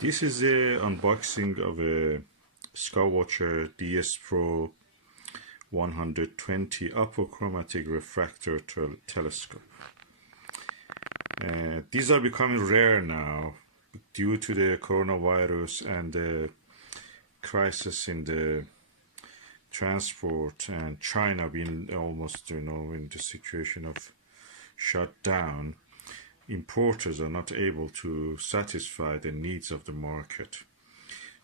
This is the unboxing of a Skywatcher DS Pro 120 Apochromatic Refractor telescope. These are becoming rare now due to the coronavirus and the crisis in the transport, and China being almost, in the situation of shut down. Importers are not able to satisfy the needs of the market.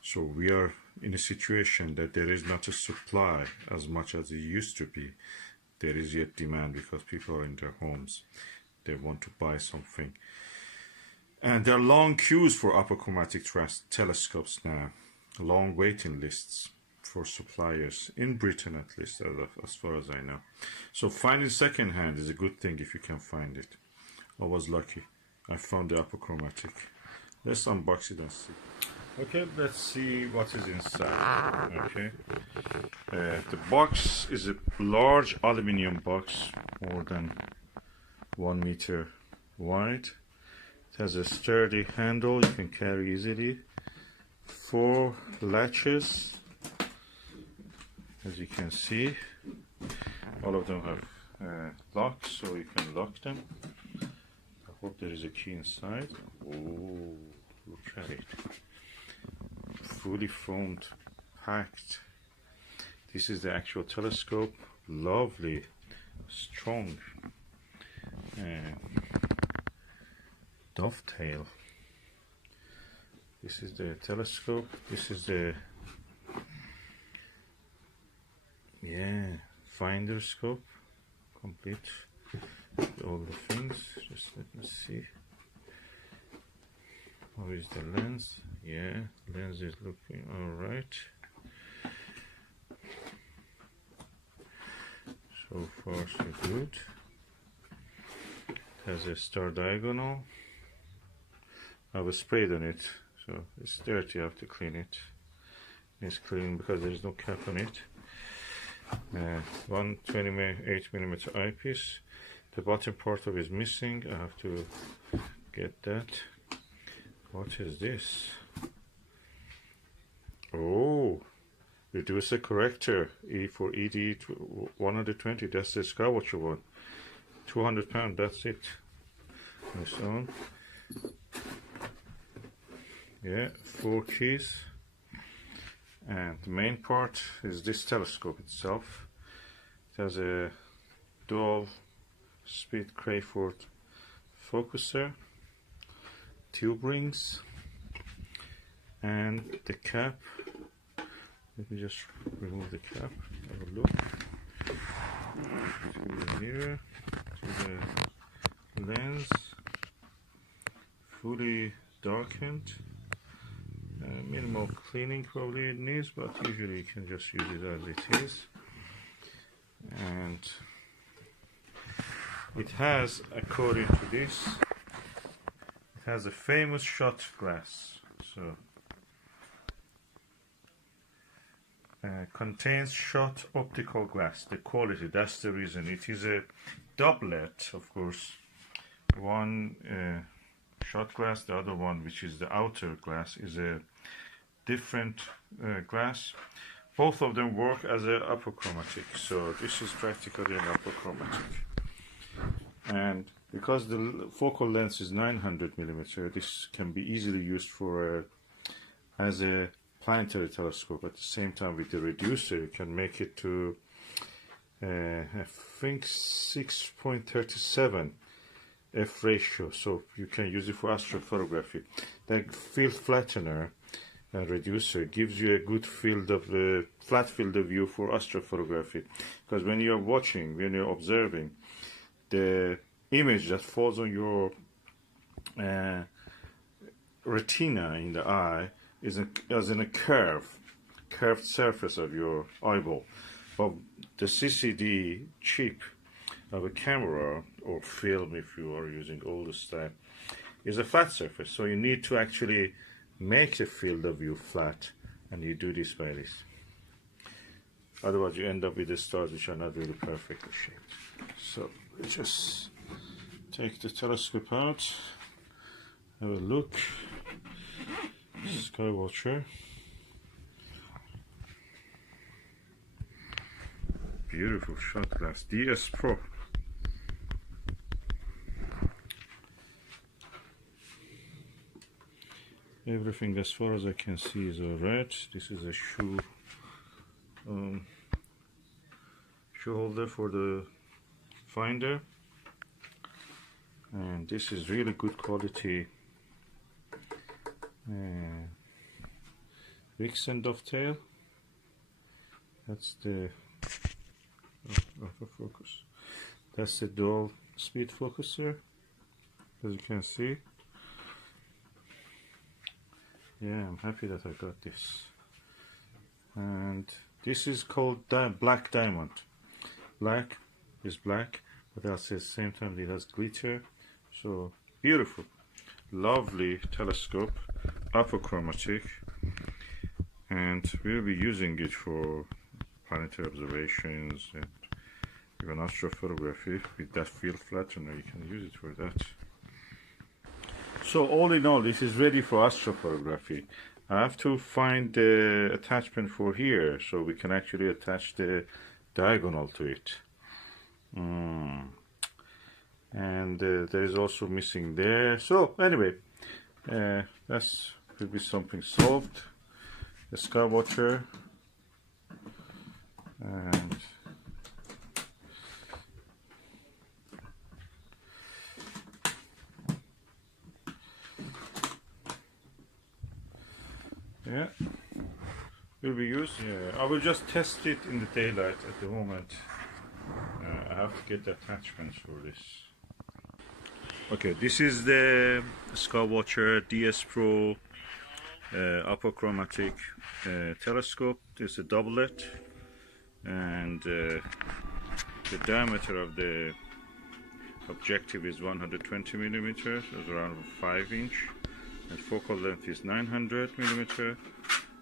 So we are in a situation that there is not a supply as much as it used to be. There is yet demand because people are in their homes. They want to buy something. And there are long queues for apochromatic telescopes now. Long waiting lists for suppliers, in Britain at least, as far as I know. So finding second-hand is a good thing if you can find it. I was lucky. I found the apochromatic. Let's unbox it and see. Okay, let's see what is inside. Okay, the box is a large aluminium box, more than 1 meter wide. It has a sturdy handle you can carry easily. 4 latches, as you can see. All of them have locks, so you can lock them. I hope there is a key inside. Oh, look at it. Fully foamed, packed. This is the actual telescope. Lovely, strong dovetail. This is the telescope. This is the finder scope, complete with all the things. Just let me see. How is the lens? Yeah, lens is looking all right. So far so good. It has a star diagonal. I was sprayed on it, so it's dirty. I have to clean it. It's clean because there is no cap on it. 128mm eyepiece. The bottom part of it is missing. I have to get that. What is this? Oh, reducer corrector. E for ED 120. That's the Skywatcher one. 200 pounds. That's it. And so on. Yeah, 4 keys. And the main part is this telescope itself. It has a dual speed Crayford focuser, tube rings, and the cap. Let me just remove the cap. Have a look. To the mirror, to the lens, fully darkened. Minimal cleaning probably it needs, but usually you can just use it as it is. And it has, according to this, it has a famous shot glass. So contains shot optical glass. The quality, that's the reason. It is a doublet, of course. One shot glass, the other one, which is the outer glass, is a different glass. Both of them work as a apochromatic, so this is practically an apochromatic. And because the focal length is 900mm, this can be easily used for as a planetary telescope. At the same time, with the reducer, you can make it to I think 6.37 f ratio, so you can use it for astrophotography. The field flattener reducer gives you a good field of flat field of view for astrophotography, because when you're watching, when you're observing, the image that falls on your retina in the eye is as in a curved surface of your eyeball. But the CCD chip of a camera or film, if you are using older style, is a flat surface, so you need to actually make the field of view flat, and you do this by this. Otherwise you end up with the stars which are not really perfectly shaped. So just take the telescope out, have a look. Skywatcher. Beautiful shot glass. DS Pro. Everything as far as I can see is alright. This is a shoe holder for the finder, and this is really good quality Vixen dovetail. That's the focus. That's the dual speed focuser, as you can see. Yeah, I'm happy that I got this. And this is called black diamond. Black is black, but at the same time it has glitter. So beautiful, lovely telescope, apochromatic, and we'll be using it for planetary observations and even astrophotography. With that field flattener, you can use it for that. So all in all, this is ready for astrophotography. I have to find the attachment for here so we can actually attach the diagonal to it. And there is also missing there. So anyway, that's will be something solved. The Skywatcher, and yeah, will be used. Yeah, I will just test it in the daylight at the moment. I have to get the attachments for this. Okay, this is the Skywatcher DS Pro Apochromatic telescope. It's a doublet, and the diameter of the objective is 120 millimeters, that's around 5 inch, and focal length is 900 millimeter.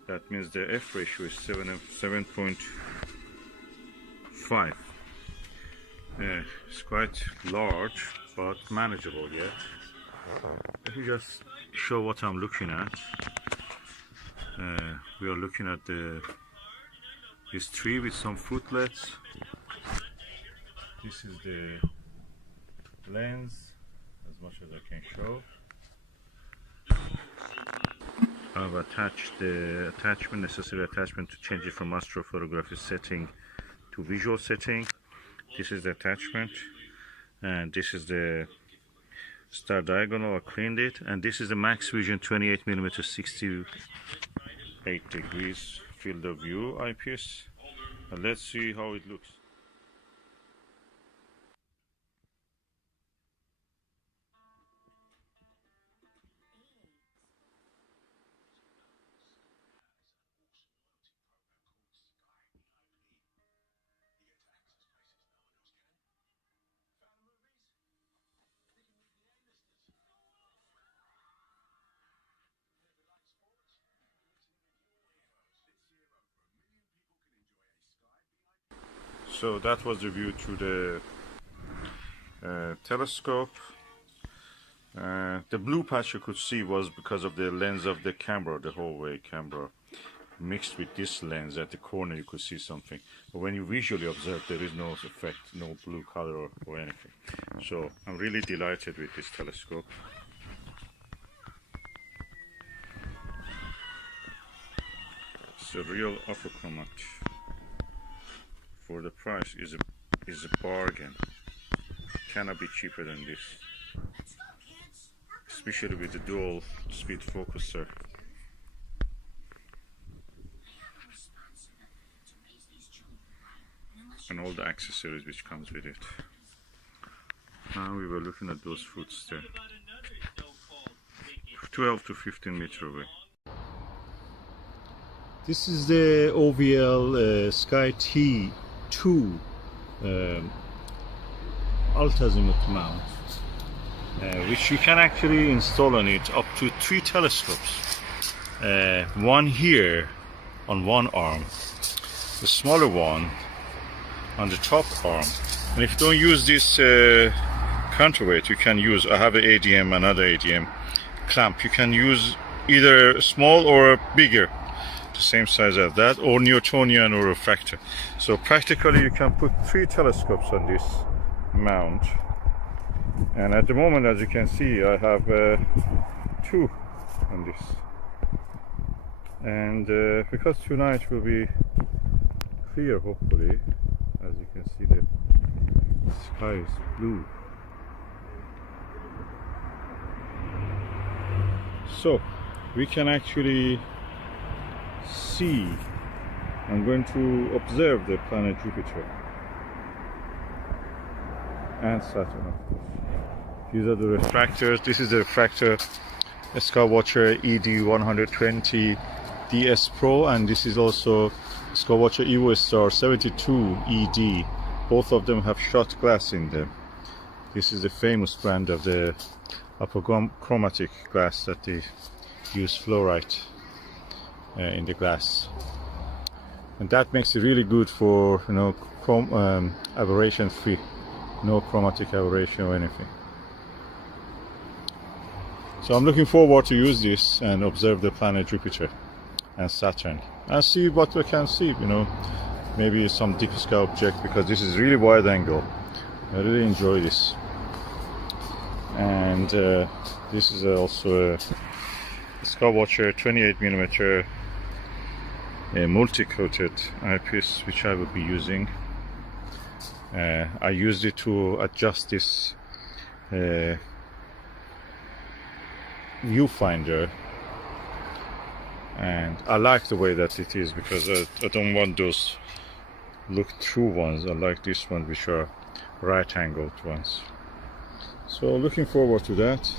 That means the f ratio is 7.5. It's quite large, but manageable yet. Let me just show what I'm looking at. We are looking at this tree with some fruitlets. This is the lens, as much as I can show. I've attached the necessary attachment to change it from astrophotography setting to visual setting. This is the attachment, and this is the star diagonal. I cleaned it, and this is the max vision 28mm 68 degrees field of view eyepiece. And let's see how it looks. So that was the view through the telescope. The blue patch you could see was because of the lens of the camera, the Huawei camera, mixed with this lens. At the corner you could see something, but when you visually observe, there is no effect, no blue color or anything. So I'm really delighted with this telescope. It's a real apochromat. For the price is a bargain. Cannot be cheaper than this, especially with the dual speed focuser. And all the accessories which comes with it. Now we were looking at those fruits there. 12 to 15 meters away. This is the OVL Sky T2 altazimuth mount, which you can actually install on it up to 3 telescopes. One here on one arm, the smaller one on the top arm. And if you don't use this counterweight, you can use, I have an ADM, another ADM clamp. You can use either small or bigger, the same size as that, or Newtonian or refractor. So practically you can put 3 telescopes on this mount, and at the moment, as you can see, I have 2 on this, and because tonight will be clear, hopefully, as you can see, the sky is blue. So we can actually see, I'm going to observe the planet Jupiter and Saturn, of course. These are the refractors. This is the refractor Skywatcher ED120 DS Pro, and this is also Skywatcher Evostar 72 ED. Both of them have shot glass in them. This is the famous brand of the Apochromatic glass that they use fluorite in the glass, and that makes it really good for, you know, aberration free, no chromatic aberration or anything. So I'm looking forward to use this and observe the planet Jupiter and Saturn and see what we can see, you know, maybe some deep sky object, because this is really wide angle. I really enjoy this. And this is also a Skywatcher 28mm multi-coated eyepiece, which I will be using. I used it to adjust this viewfinder, and I like the way that it is, because I don't want those look through ones. I like this one, which are right angled ones. So looking forward to that.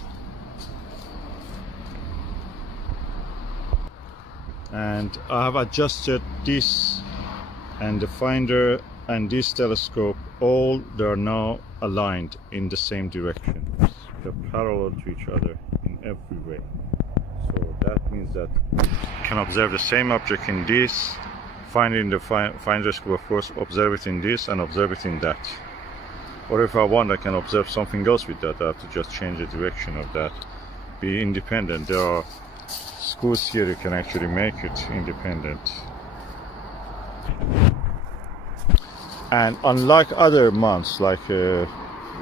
And I have adjusted this and the finder and this telescope, all they are now aligned in the same direction. They're parallel to each other in every way. So that means that you can observe the same object in this, find it in the finder scope, of course, observe it in this and observe it in that. Or if I want, I can observe something else with that. I have to just change the direction of that. Be independent. There are screws here you can actually make it independent. And unlike other mounts, like I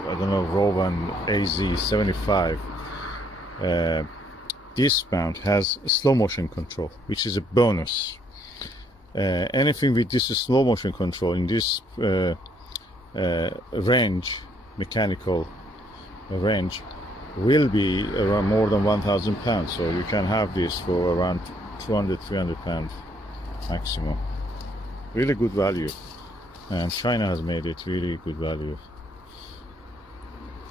don't know, Rowan AZ75, this mount has slow motion control, which is a bonus. Anything with this slow motion control in this range, mechanical range, will be around more than 1,000 pounds. So you can have this for around 200-300 pounds maximum. Really good value, and China has made it really good value.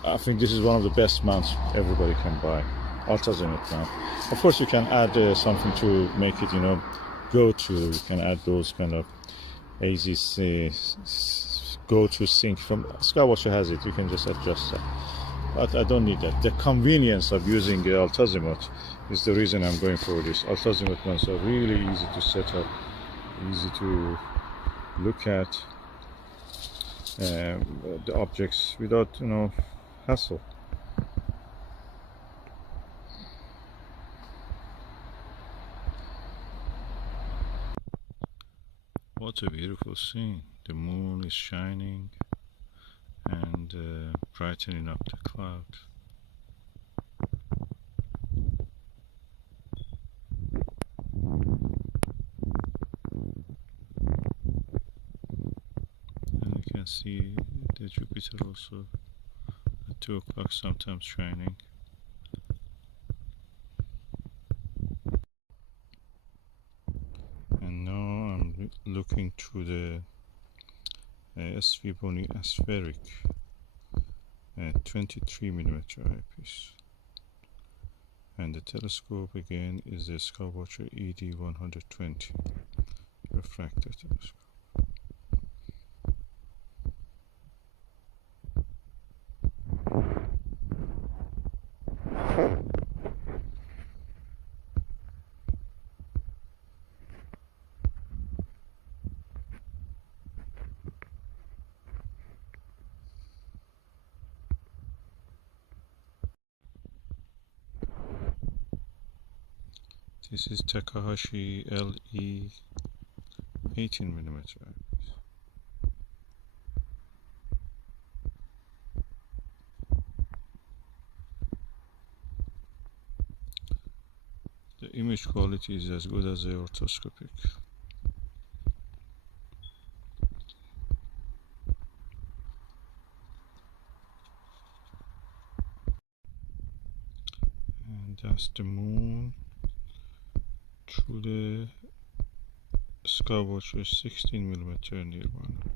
I think this is one of the best mounts everybody can buy, ultra-zenith mount. Of course, you can add something to make it, you know, go to. You can add those kind of AZC go to sync. From Skywatcher has it. You can just adjust that. But I don't need that. The convenience of using the ultra-zenith is the reason I'm going for this. Ultra-zenith ones are really easy to set up, easy to look at the objects without, you know, hassle. What a beautiful scene. The moon is shining and brightening up the clouds. And you can see the Jupiter also at 2 o'clock sometimes shining. And now I'm looking through the SV Boni aspheric 23mm eyepiece, and the telescope again is the Skywatcher ED120 refractor telescope. This is Takahashi LE 18mm. The image quality is as good as the orthoscopic. And that's the moon through the Skywatcher 16mm Nirvana.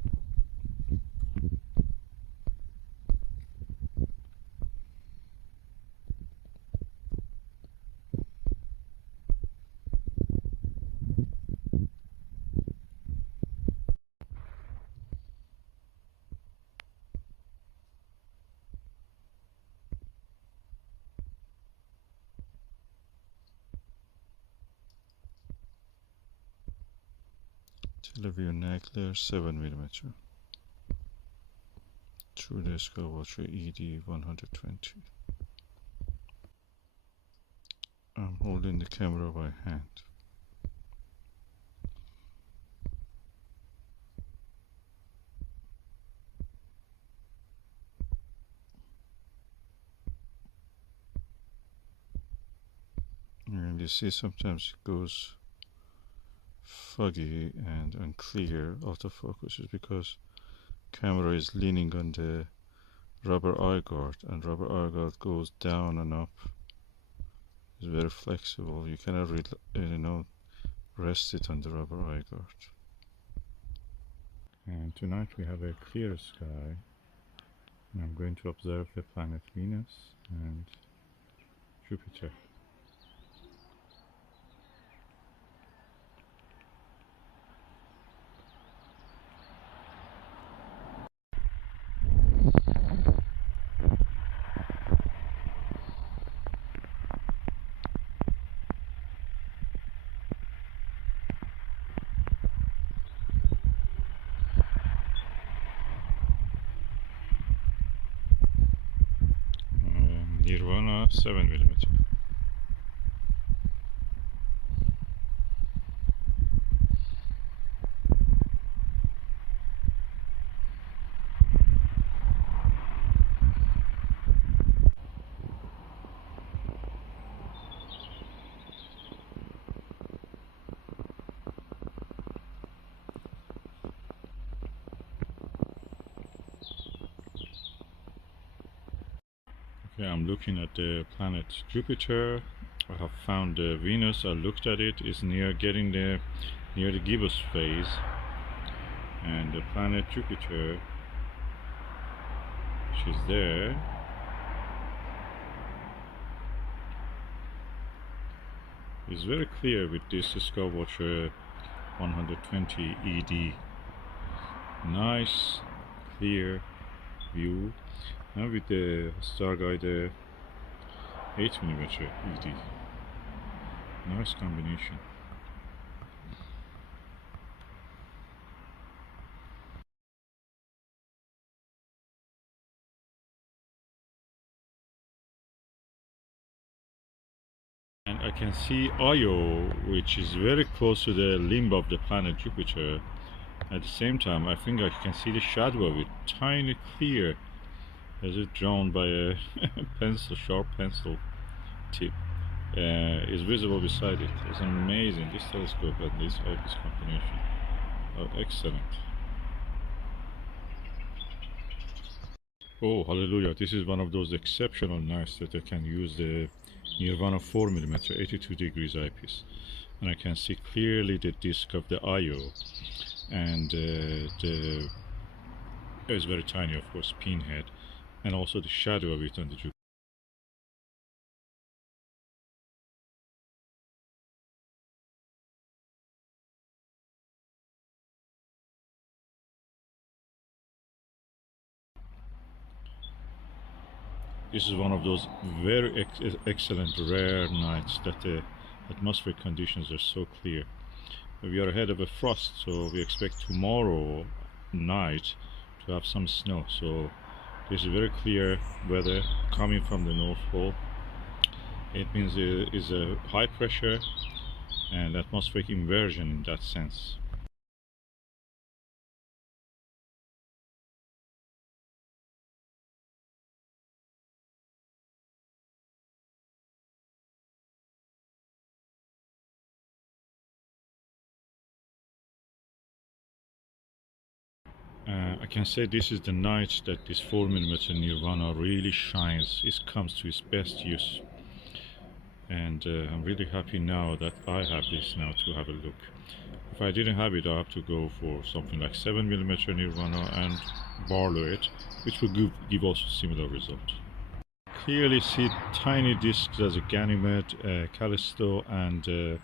Teleview Nagler 7mm through the Skywatcher ED 120. I'm holding the camera by hand. And you see sometimes it goes foggy and unclear autofocus is because camera is leaning on the rubber eye guard, and rubber eye guard goes down and up. It's very flexible. You cannot rest it on the rubber eye guard. And tonight we have a clear sky. And I'm going to observe the planet Venus and Jupiter. Nirvana 7mm. I'm looking at the planet Jupiter. I have found Venus. I looked at it. It's near the gibbous phase, and the planet Jupiter, which is there, is very clear with this Skywatcher 120 ED. Nice, clear view. Now with the Starguide 8mm ED. Nice combination. And I can see Io, which is very close to the limb of the planet Jupiter. At the same time, I think I can see the shadow of it, tiny clear, as if drawn by a pencil, sharp pencil tip, is visible beside it. It's amazing. This telescope and this combination are excellent. Oh, hallelujah! This is one of those exceptional nights that I can use the Nirvana 4mm 82 degrees eyepiece, and I can see clearly the disc of the Io, and it's very tiny, of course, pinhead, and also the shadow of it on the Jupiter. This is one of those very excellent, rare nights that the atmospheric conditions are so clear. We are ahead of a frost, so we expect tomorrow night to have some snow. So this is very clear weather coming from the North Pole. It means there is a high pressure and atmospheric inversion in that sense. I can say this is the night that this 4mm Nirvana really shines. It comes to its best use, and I'm really happy now that I have this now to have a look. If I didn't have it, I have to go for something like 7mm Nirvana and borrow it, which will give also similar result. Clearly see tiny discs as a Ganymede, Callisto, and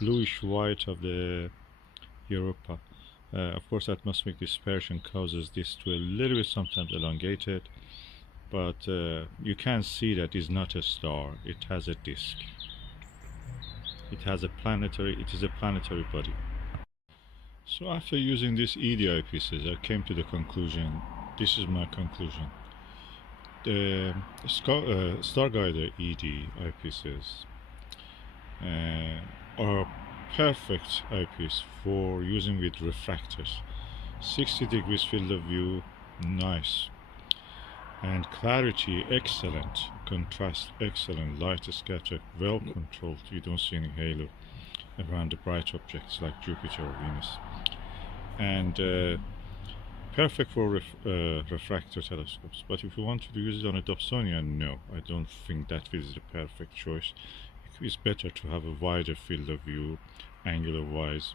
bluish white of the Europa. Of course, atmospheric dispersion causes this to a little bit sometimes elongated, but you can see that it's not a star. It has a disk. It is a planetary body. So after using these ED eyepieces, I came to the conclusion. This is my conclusion. The Starguider ED eyepieces are perfect eyepiece for using with refractors. 60 degrees field of view, nice, and clarity excellent, contrast excellent, light scatter well controlled. You don't see any halo around the bright objects like Jupiter or Venus, and perfect for refractor telescopes. But if you want to use it on a Dobsonian, no, I don't think that is the perfect choice. It's better to have a wider field of view, angular wise.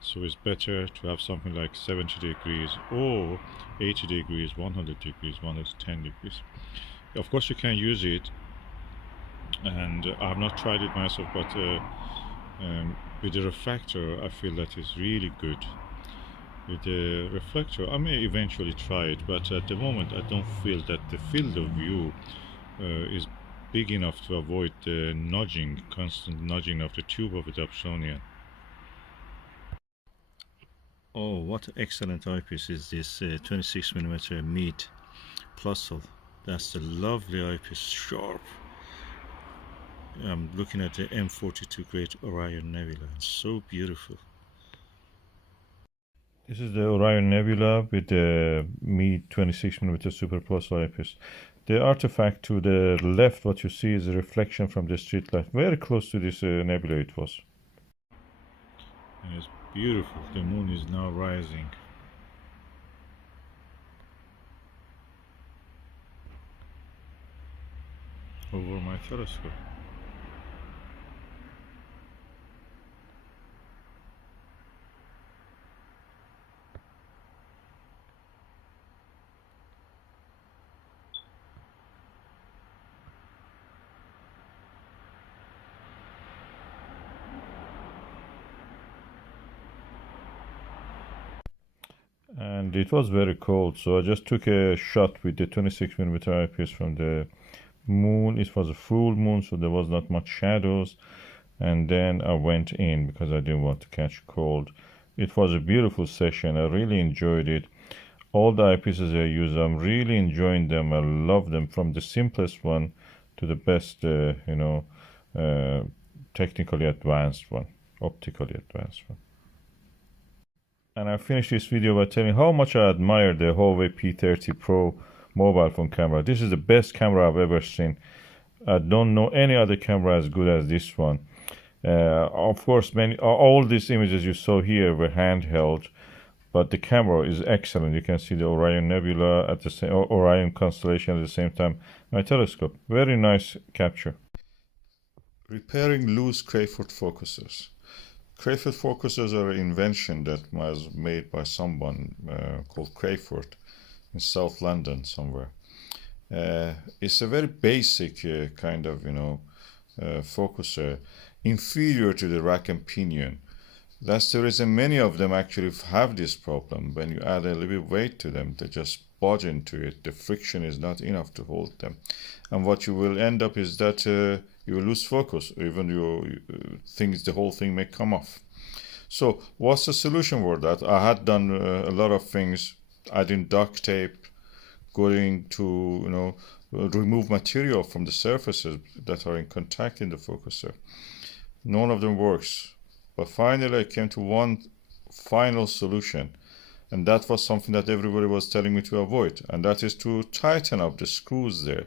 So it's better to have something like 70 degrees or 80 degrees, 100 degrees, 110 degrees. Of course you can use it, and I've not tried it myself, but with the refractor I feel that is really good. With the reflector I may eventually try it, but at the moment I don't feel that the field of view is big enough to avoid the nudging, constant nudging of the tube of the Dobsonian. Oh, what excellent eyepiece is this 26mm Meade Plusle. That's a lovely eyepiece, sharp. I'm looking at the M42 Great Orion Nebula. It's so beautiful. This is the Orion Nebula with the Meade 26mm Super Plus eyepiece. The artifact to the left, what you see is a reflection from the street light. Very close to this nebula it was. And it's beautiful. The moon is now rising. Over my telescope. And it was very cold, so I just took a shot with the 26mm eyepiece from the moon. It was a full moon, so there was not much shadows, and then I went in because I didn't want to catch cold. It was a beautiful session. I really enjoyed it. All the eyepieces I use, I'm really enjoying them. I love them, from the simplest one to the best technically advanced one, optically advanced one. And I finished this video by telling how much I admire the Huawei P30 Pro mobile phone camera. This is the best camera I've ever seen. I don't know any other camera as good as this one. Of course, all these images you saw here were handheld, but the camera is excellent. You can see the Orion Nebula at the same Orion constellation at the same time. My telescope, very nice capture. Repairing loose Crayford focusers. Crayford focusers are an invention that was made by someone called Crayford in South London somewhere. It's a very basic kind of focuser, inferior to the rack and pinion. That's the reason many of them actually have this problem. When you add a little bit weight to them, they just budge into it. The friction is not enough to hold them, and what you will end up is that you will lose focus, even the whole thing may come off. So what's the solution for that? I had done a lot of things, adding duct tape, going to remove material from the surfaces that are in contact in the focuser. None of them works. But finally I came to one final solution, and that was something that everybody was telling me to avoid, and that is to tighten up the screws there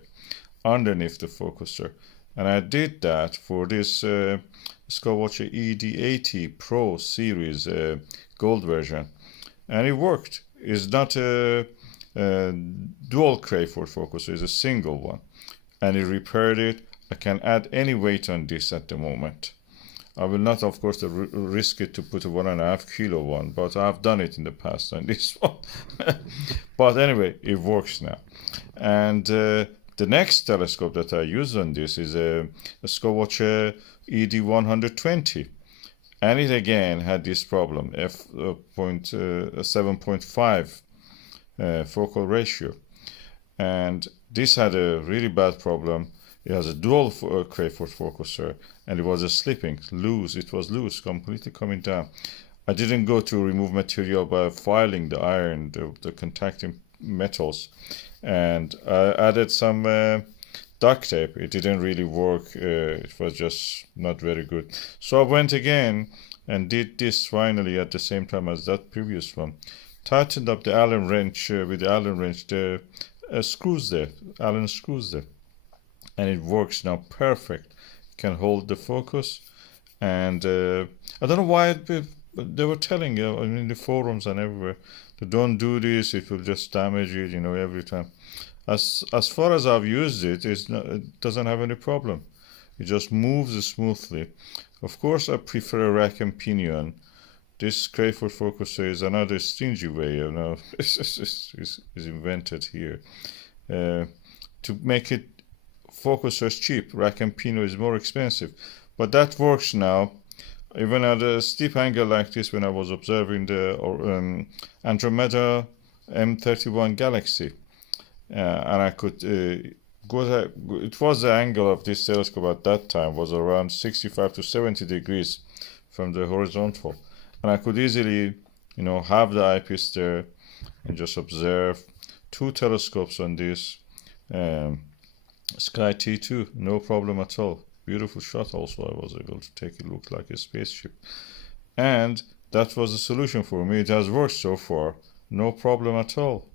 underneath the focuser. And I did that for this Skywatcher ED80 Pro series gold version, and it worked. It's not a dual Crayford focuser, it's a single one, and it repaired it. I can add any weight on this at the moment. I will not, of course, risk it to put a 1.5 kilo one, but I've done it in the past on this one. But anyway, it works now. And the next telescope that I use on this is a Skywatcher ED120. And it again had this problem, f.7.5 focal ratio. And this had a really bad problem. It has a dual Crayford focuser, and it was slipping, loose. It was loose, completely coming down. I didn't go to remove material by filing the iron, the contacting metals, and I added some duct tape. It didn't really work. It was just not very good. So I went again and did this finally at the same time as that previous one. Tightened up the Allen wrench with the Allen wrench, the screws there, Allen screws there. And it works now perfect. It can hold the focus, and I don't know why they were telling in the forums and everywhere to don't do this. It will just damage it, every time. As far as I've used it, it doesn't have any problem. It just moves smoothly. Of course, I prefer a rack and pinion. This Crayford focuser is another stingy way, is invented here to make it focusers cheap. Rack and pinion is more expensive, but that works now. Even at a steep angle like this, when I was observing the Andromeda M31 galaxy, and I could go there. It was the angle of this telescope at that time was around 65 to 70 degrees from the horizontal, and I could easily, have the eyepiece there and just observe. Two telescopes on this. Sky T2, no problem at all. Beautiful shot also. I was able to take it look like a spaceship. And that was the solution for me. It has worked so far. No problem at all.